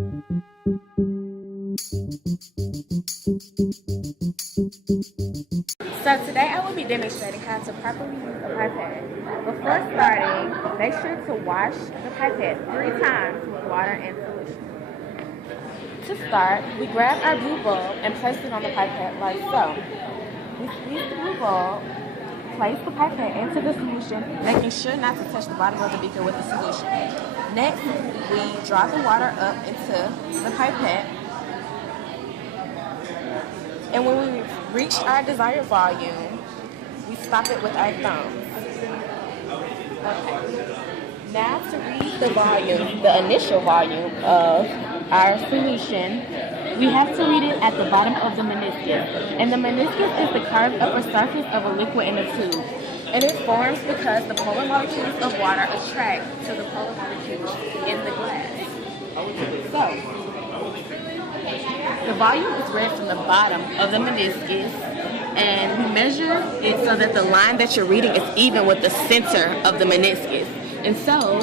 So today I will be demonstrating how to properly use a pipette. Before starting, make sure to wash the pipette 3 times with water and solution. To start, we grab our blue bulb and place it on the pipette like so. We squeeze the blue bulb, place the pipette into the solution, making sure not to touch the bottom of the beaker with the solution. Next, we draw the water up into the pipette. And when we reach our desired volume, we stop it with our thumbs. Okay. Now to read the volume, the initial volume of our solution, we have to read it at the bottom of the meniscus. And the meniscus is the curved upper surface of a liquid in a tube. And it forms because the polar molecules of water attract to the polar molecules in the glass. So, the volume is read from the bottom of the meniscus, and we measure it so that the line that you're reading is even with the center of the meniscus. And so,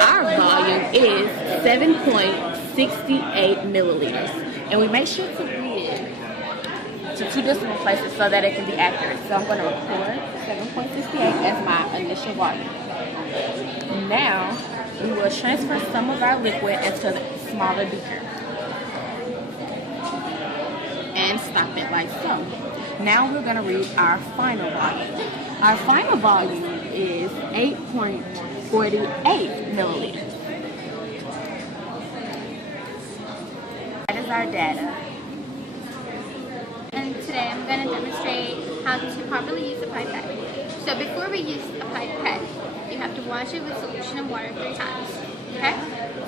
our volume is 7.68 milliliters. And we make sure to read it to 2 decimal places so that it can be accurate. So I'm going to record 7.68 as my initial volume. Now, we will transfer some of our liquid into the smaller beaker. And stop it like so. Now we're going to read our final volume. Our final volume is 8.48 milliliters. That is our data. And today I'm going to demonstrate how to properly use a pipette. So before we use a pipette, you have to wash it with solution of water 3 times. Okay?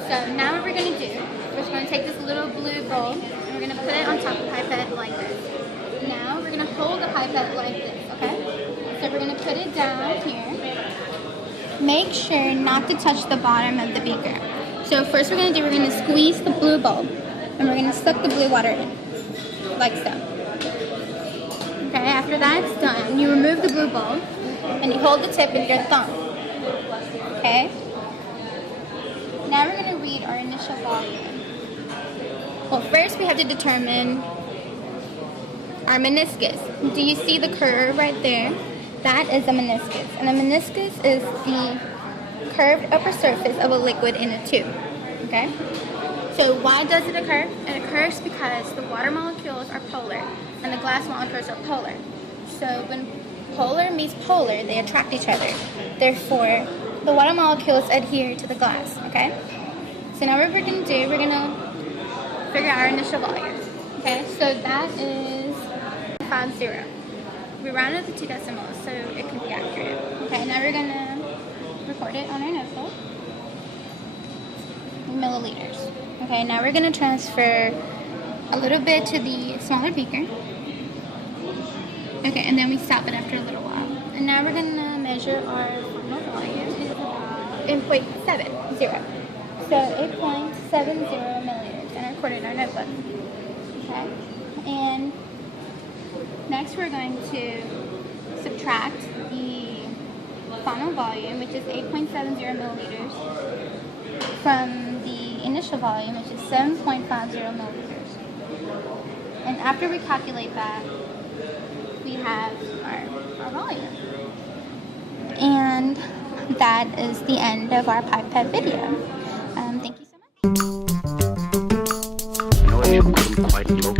So now what we're going to do, we're just going to take this little blue bowl and we're going to put it on top of the pipette like this. Now we're going to hold the pipette like this, okay? So we're going to put it down here. Make sure not to touch the bottom of the beaker. So first we're going to squeeze the blue bulb and we're going to suck the blue water in, like so. Okay, after that's done, you remove the blue bulb and you hold the tip with your thumb. Okay? Now we're going to read our initial volume. Well, first we have to determine our meniscus. Do you see the curve right there? That is a meniscus. And a meniscus is the curved upper surface of a liquid in a tube. Okay? So why does it occur? It occurs because the water molecules are polar and the glass molecules are polar. So when polar meets polar, they attract each other. Therefore, the water molecules adhere to the glass, okay? So now what we're going to do, we're going to figure out our initial volume. Okay, so that is 50. We round it to 2 decimals so it can be accurate. Okay, now we're going to record it on our notebook. Milliliters. Okay, now we're going to transfer a little bit to the smaller beaker. Okay, and then we stop it after a little while. And now we're going to measure our final volume. It's about 8.70. So 8.70 milliliters, and I recorded our notebook. Okay, and next we're going to subtract the final volume, which is 8.70 milliliters, from the initial volume, which is 7.50 milliliters. And after we calculate that, we have our volume. And that is the end of our pipette video. Thank you so much. You know, if you put them quite low